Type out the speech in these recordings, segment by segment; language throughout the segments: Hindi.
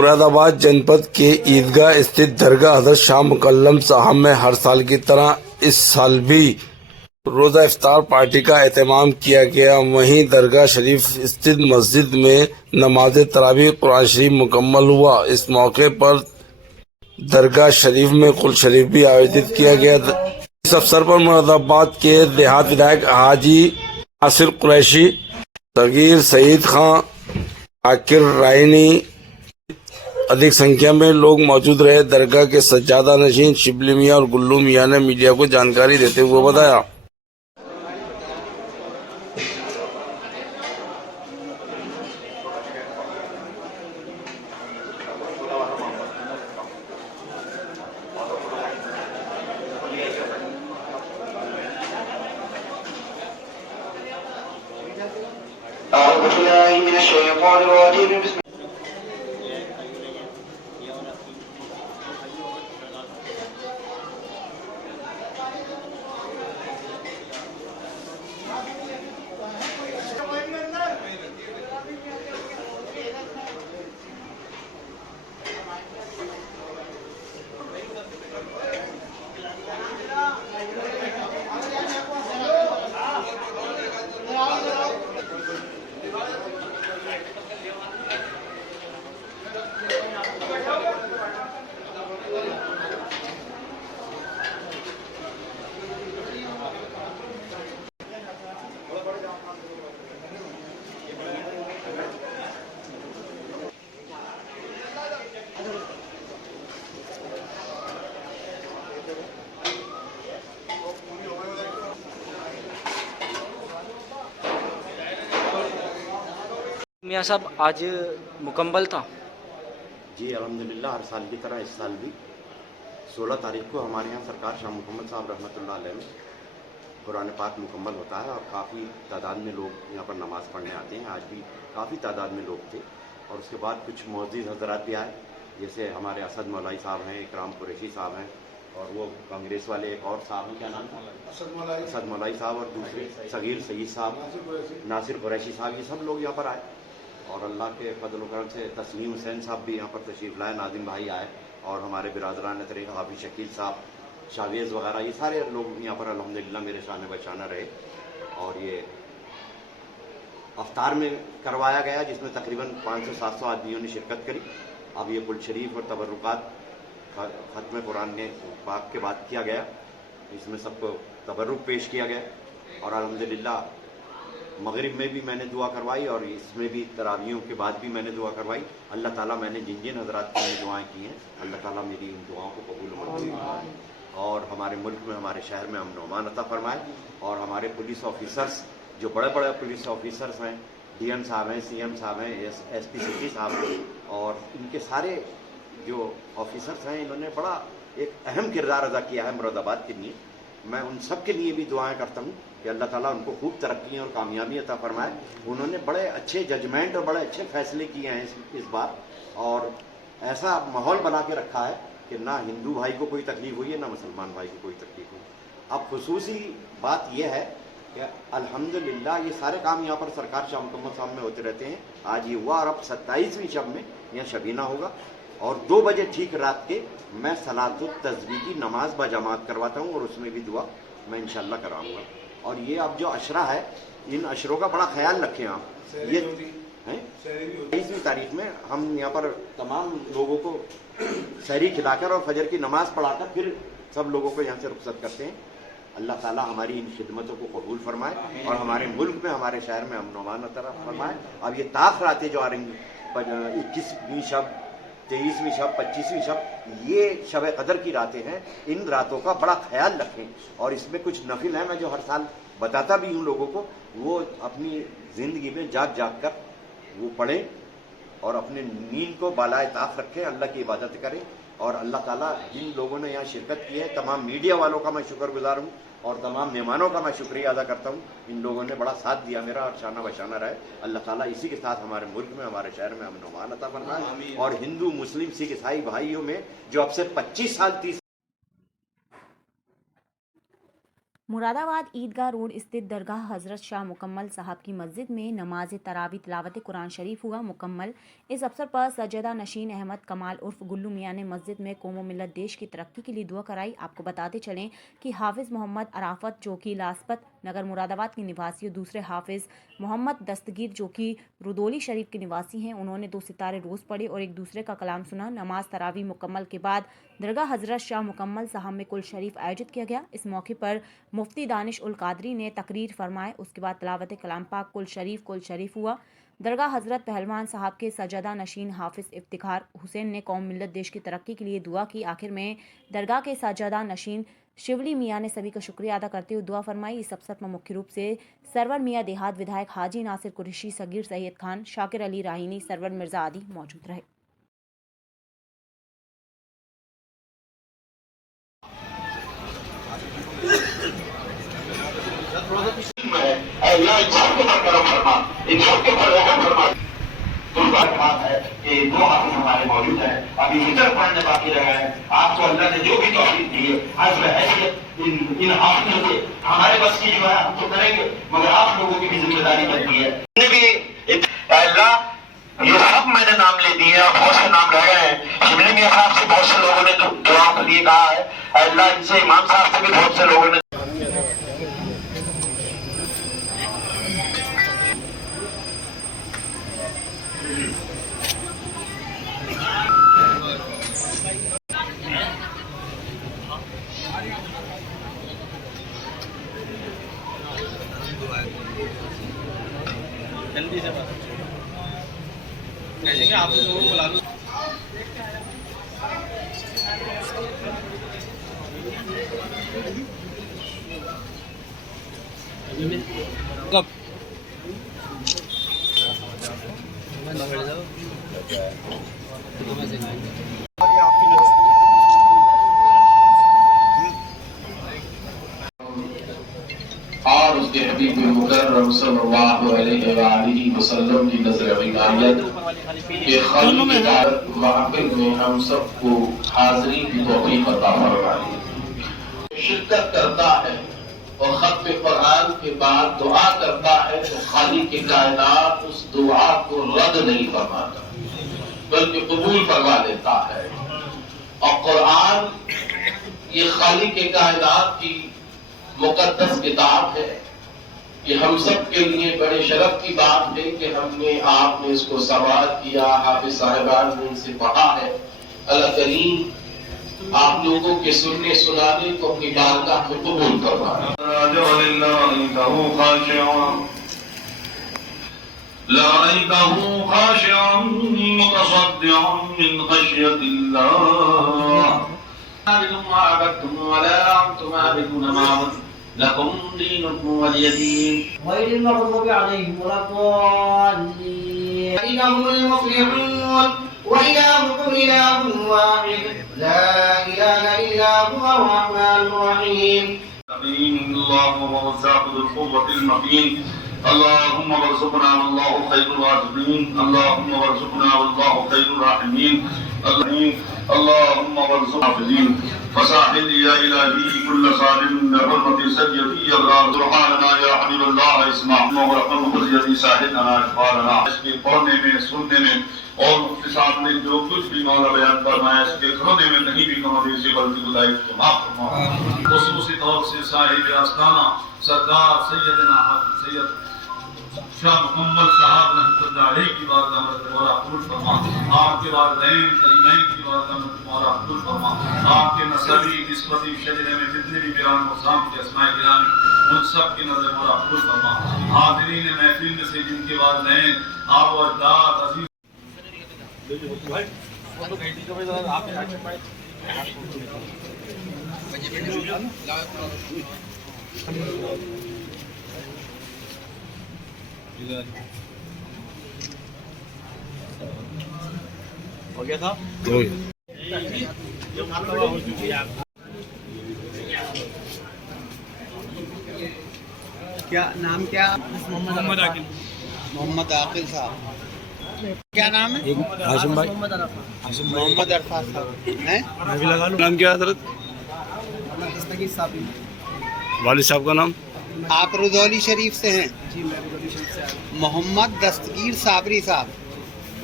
मुरादाबाद जनपद के ईदगाह स्थित दरगाह हज़रत शाह मुकल्लम साहब में हर साल की तरह इस साल भी रोज़ा इफ्तार पार्टी का एहतमाम किया गया। वहीं दरगाह शरीफ स्थित मस्जिद में नमाज तरावी कुरान शरीफ मुकम्मल हुआ। इस मौके पर दरगाह शरीफ में कुल शरीफ भी आयोजित किया गया। इस अवसर पर मुरादाबाद के देहात विधायक हाजी नासिर कुरैशी, सगीर सईद खां, आकिर रायनी अधिक संख्या में लोग मौजूद रहे। दरगाह के सज्जादा नशीन शिबली मियां और गुल्लू मियां ने मीडिया को जानकारी देते हुए बताया। मियाँ साहब आज मुकम्मल था। जी अल्हम्दुलिल्लाह, हर साल की तरह इस साल भी 16 तारीख को हमारे यहाँ सरकार शाह मुहम्मद साहब रहमतुल्लाह अलैह में कुरान पाक मुकम्मल होता है और काफ़ी तादाद में लोग यहाँ पर नमाज़ पढ़ने आते हैं। आज भी काफ़ी तादाद में लोग थे और उसके बाद कुछ मौजूद हजरात भी आए, जैसे हमारे असद मौलाई साहब हैं, इकराम कुरैशी साहब हैं और वो कांग्रेस वाले एक और साहब हैं, क्या नाम था, असद मौलाई साहब, और दूसरे सगीर सईद साहब, नासिर कुरैशी साहब, ये सब लोग यहाँ पर आए। और अल्लाह के फजल करम से तस्लीम हुसैन साहब भी यहाँ पर तशरीफ़ लाए, नाजिम भाई आए और हमारे बिरादरान तरीक़ा हाफिज़ शकील साहब, शावेज़ वगैरह, ये सारे लोग यहाँ पर अल्हम्दुलिल्लाह मेरे शान बशाना रहे। और ये अफ्तार में करवाया गया जिसमें तकरीबन 500-700 आदमियों ने शिरकत करी। अब ये कुल शरीफ और तबर्रुकात ख़त्म कुरान ने पाक के बाद किया गया, इसमें सबको तबर्रुक पेश किया गया। और अल्हम्दुलिल्लाह मगरिब में भी मैंने दुआ करवाई और इसमें भी तरावियों के बाद भी मैंने दुआ करवाई। अल्लाह ताला मैंने जिन जिन हज़रात की दुआएं की हैं, अल्लाह ताला मेरी इन दुआओं को कबूल फरमाए और हमारे मुल्क में, हमारे शहर में अमन अमान अता फरमाए। और हमारे पुलिस ऑफिसर्स, जो बड़े बड़े पुलिस ऑफिसर्स हैं, डीएम साहब हैं, सीएम साहब हैं, एसपी सिटी साहब हैं, और इनके सारे जो ऑफिसर्स हैं, इन्होंने बड़ा एक अहम किरदार अदा किया है मुरादाबाद के लिए। मैं उन सब के लिए भी दुआएं करता हूँ कि अल्लाह ताला उनको खूब तरक्की और कामयाबी अता फरमाए। उन्होंने बड़े अच्छे जजमेंट और बड़े अच्छे फैसले किए हैं इस बार, और ऐसा माहौल बना के रखा है कि ना हिंदू भाई को कोई तकलीफ हुई है, ना मुसलमान भाई को कोई तकलीफ हुई। अब खुसूसी बात यह है कि अल्हम्दुलिल्लाह ये सारे काम यहाँ पर सरकार शाह मुहम्मद साहब में होते रहते हैं। आज ये हुआ और अब 27वीं शब में यहाँ शबीना होगा और 2 बजे ठीक रात के मैं सलातुल तस्बीह की नमाज बाजमात करवाता हूँ और उसमें भी दुआ मैं इंशाल्लाह कराऊंगा। और ये अब जो अशरा है, इन अशरों का बड़ा ख्याल रखें आप। ये 23वीं तारीख में हम यहाँ पर तमाम लोगों को सहरी खिलाकर और फजर की नमाज पढ़ाकर फिर सब लोगों को यहाँ से रुखसत करते हैं। अल्लाह ताला हमारी इन खिदमतों को कबूल फरमाए और हमारे मुल्क में, हमारे शहर में अमन अमान अता फरमाए। अब ये ताख रातें जो आ रही हैं, 21वीं शब, 23वीं शब, 25वीं शब, ये शब कदर की रातें हैं। इन रातों का बड़ा ख्याल रखें और इसमें कुछ नफिल है, मैं जो हर साल बताता भी हूँ लोगों को, वो अपनी ज़िंदगी में जाग जाग कर वो पढ़ें और अपने नींद को बालाए ताक रखें, अल्लाह की इबादत करें। और अल्लाह ताला जिन लोगों ने यहाँ शिरकत की है, तमाम मीडिया वालों का मैं शुक्रगुजार हूँ और तमाम मेहमानों का मैं शुक्रिया अदा करता हूँ। इन लोगों ने बड़ा साथ दिया मेरा और शाना बशाना रहे। अल्लाह ताला इसी के साथ हमारे मुल्क में, हमारे शहर में अमन अमान अता फरमाए। और हिंदू, मुस्लिम, सिख, ईसाई भाइयों में जो अब से 25 साल 30 मुरादाबाद ईदगाह रोड स्थित दरगाह हज़रत शाह मुकम्मल साहब की मस्जिद में नमाज तरावी तिलावत कुरान शरीफ हुआ मुकम्मल। इस अवसर पर सज्जदा नशीन अहमद कमाल उर्फ गुल्लू मियाँ ने मस्जिद में कौम मिल्लत देश की तरक्की के लिए दुआ कराई। आपको बताते चलें कि हाफिज़ मोहम्मद अराफत जो कि लाजपत नगर मुरादाबाद के निवासी और दूसरे हाफिज़ मोहम्मद दस्तगीर जो कि रुदौली शरीफ के निवासी हैं, उन्होंने 2 सितारे रोज़ पढ़े और एक दूसरे का कलाम सुना। नमाज तरावी मुकम्मल के बाद दरगाह हज़रत शाह मुकम्मल साहब में कुल शरीफ आयोजित किया गया। इस मौके पर मुफ्ती दानिश उल कादरी ने तकरीर फरमाए। उसके बाद तिलावत कलाम पाक कुल शरीफ हुआ। दरगाह हज़रत पहलवान साहब के सजदा नशीन हाफिज़ इफ्तिखार हुसैन ने कौम मिल्लत देश की तरक्की के लिए दुआ की। आखिर में दरगाह के सजदा नशीन शिवली मियाँ ने सभी का शुक्रिया अदा करते हुए दुआ फरमाई। इस अवसर पर मुख्य रूप से सरवर मियाँ देहात, विधायक हाजी नासिर कुरैशी, सगीर सैयद खान, शाकिर अली राहीनी, सरवर मिर्ज़ा आदि मौजूद रहे। अल्लाह इन सबके पर करम फरमा, इन सबके पर रहम फरमा। दूसरा बात है कि 2 हाफिज हमारे मौजूद है, अभी हिजर पढ़ने बाकी रह गए। आपको अल्लाह ने जो भी तौफीक दी है, आज हैसियत इन हाफिजों से हमारे बस की जो है हम तो करेंगे, मगर आप लोगों की भी जिम्मेदारी बनती है। अल्लाह ये सब मैंने नाम ले दिए हैं, बहुत से नाम रह गए हैं। शिमले मियां साहब से बहुत से लोगों ने दुआ के लिए कहा है, अल्लाह इनसे इमाम साहब से भी बहुत से लोगों ने जल्दी से कहेंगे आप लोगों को बुला लो। कब और उसके हबीब मुकर्रम सल्लल्लाहु अलैहि वसल्लम की नज़र इनायत के खल्क़ महफिल में हम सबको हाज़री की तौफ़ीक़ अता फरमाए। शिरकत करता है और खत्म कुरान के बाद दुआ करता है तो खालिक कायनात उस दुआ को रद्द नहीं फरमाता, बल्कि कबूल फरमा लेता है। और कुरान ये खालिक कायनात की मुकद्दस किताब है। ये हम सब के लिए बड़े शरफ की बात है कि आपने इसको समाअत किया, हाफिज साहिबान ने इसे पढ़ा है। अल्लाह करीम आप लोगों के सुनने सुनाने को अपनी बारगाह में कबूल फरमाए। लकुम दीनुकुम वलिय दीन गैरिल मग़दूबि अलैहिम वलद्दाल्लीन इन्नहुल मुफ़्लिहून व इलाहुकुम इलाहुन वाहिद ला इलाहा इल्ला हुवर रहमानुर रहीम अल्लाहु वज़ाक़ुल क़ुव्वतिल मतीन अल्लाहुम्मा वरज़ुक़ना वल्लाहु खैरुर राज़िक़ीन अल्लाहुम्मा वरज़ुक़ना वल्लाहु खैरुर राहिमीन अल्लाहुम्मा वरज़ुक़ना हाफ़िज़ीन फसाहिल या इलाही कुल्ल सालिम बिहुर्मति सय्यदी अबरार सुब्हानना या हबीबल्लाह इस्माअ व रक़म ख़ुज़यती साहिदना इक़बालना। इसके पढ़ने में, सुनने में और मुफ्ती साहब ने जो कुछ भी मौला बयान फरमाया, इसके सुनने में नहीं भी कमी से गलती गुजारी तो माफ़ फरमाओ। ख़ुसूसी तौर से साहिब आस्ताना सरदार सैयदना सैयद शाह मुकम्मल साहब रहमतुल्लाह अलैह की बारगाह में मौला कबूल फरमा। आपके वालिदैन करीमैन की बारगाह में मौला कबूल फरमा। आपके नसबी निस्बती शजरे में जितने भी गिराम मुक़ाम के अस्माए गिरामी उन सब की नज़र मौला कबूल फरमा। हाज़रीन महफिल में से जिनके वालिदैन आप और दाद अजीज हो गया था। क्या नाम क्या? मोहम्मद आकिल। मोहम्मद आकिल साहब। क्या नाम है? हाशिम भाई। मोहम्मद अरफात साहब हैं? मैं भी लगा लूं। नाम क्या हजरत? दस्तगीर साहब। वालिद साहब का नाम? आप रुदौली शरीफ से हैं? जी मैं रुदौली शरीफ से आया। मोहम्मद दस्तगीर साबरी साहब।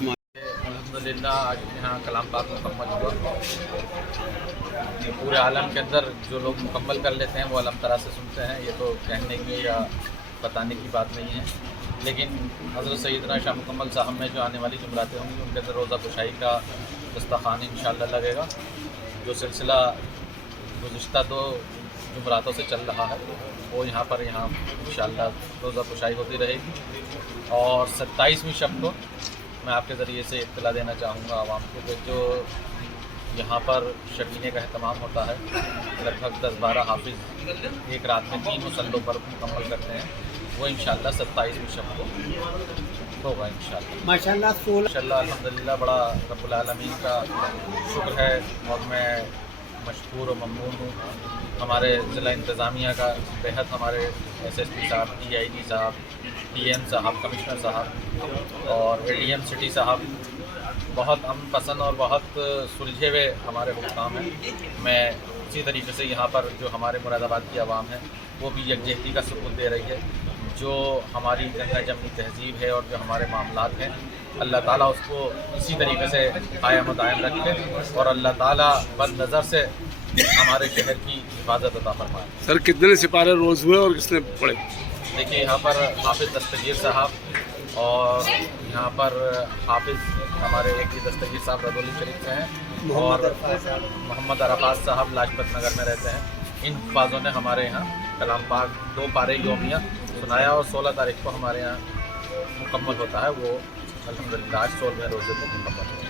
अल्हम्दुलिल्लाह आज यहाँ कलाम पाक मुकम्मल हुआ। ये पूरे आलम के अंदर जो लोग मुकम्मल कर लेते हैं वो अलम तरह से सुनते हैं, ये तो कहने की या बताने की बात नहीं है। लेकिन हज़रत सैयदना शाह मुकम्मल साहब में जो आने वाली जुमरातें होंगी उनके अंदर रोज़ा पुशाई का दस्तखान इंशाअल्लाह लगेगा। जो सिलसिला गुज़िश्ता 2 जुमरातों से चल रहा है वो यहाँ इंशाअल्लाह रोज़ा पुशाई होती रहेगी। और 27वीं शब को मैं आपके ज़रिए से इत्तला देना चाहूँगा आवाम को कि जो यहाँ पर शबीने का अहतमाम होता है, लगभग 10-12 हाफिज़ एक रात में 3 मुसल्लों पर मुकम्मल करते हैं, वो इंशाअल्लाह 27वीं शब को होगा इंशाअल्लाह। माशाअल्लाह अल्हम्दुलिल्लाह बड़ा रब्बुल आलमीन का शुक्र है और मैं मशकूर और ममनून हूँ। हमारे ज़िला इंतज़ामिया का बेहद, हमारे SSP साहब, DIG साहब, TM साहब, कमिश्नर साहब और ADM सिटी साहब बहुत अमन पसंद और बहुत सुलझे हुए हमारे हुक्काम हैं। मैं इसी तरीके से यहाँ पर जो हमारे मुरादाबाद की आवाम है वो भी यकजहती का सबूत दे रही है। जो हमारी गंगा जमनी तहजीब है और जो हमारे मामलात हैं, अल्लाह ताला उसको इसी तरीके से कायम दायम रखे और अल्लाह ताला बद नज़र से हमारे शहर की हिफाजत अता फरमाए। सर कितने सिपारे रोज़ हुए और किसने पढ़े? देखिए यहाँ पर हाफिज़ दस्तगीर साहब और यहाँ पर हाफिज़ हमारे एक ही दस्तगीर साहब रदौली शरीफ से हैं और मोहम्मद अरफात साहब लाजपत नगर में रहते हैं। इन बाज़ों ने हमारे यहाँ कलाम पाक 2 पारे योमिया सुनाया और 16 तारीख को हमारे यहाँ मुकम्मल होता है। वो अल्हम्दुलिल्लाह आज 16वें रोज़े को मुकम्मल होता है।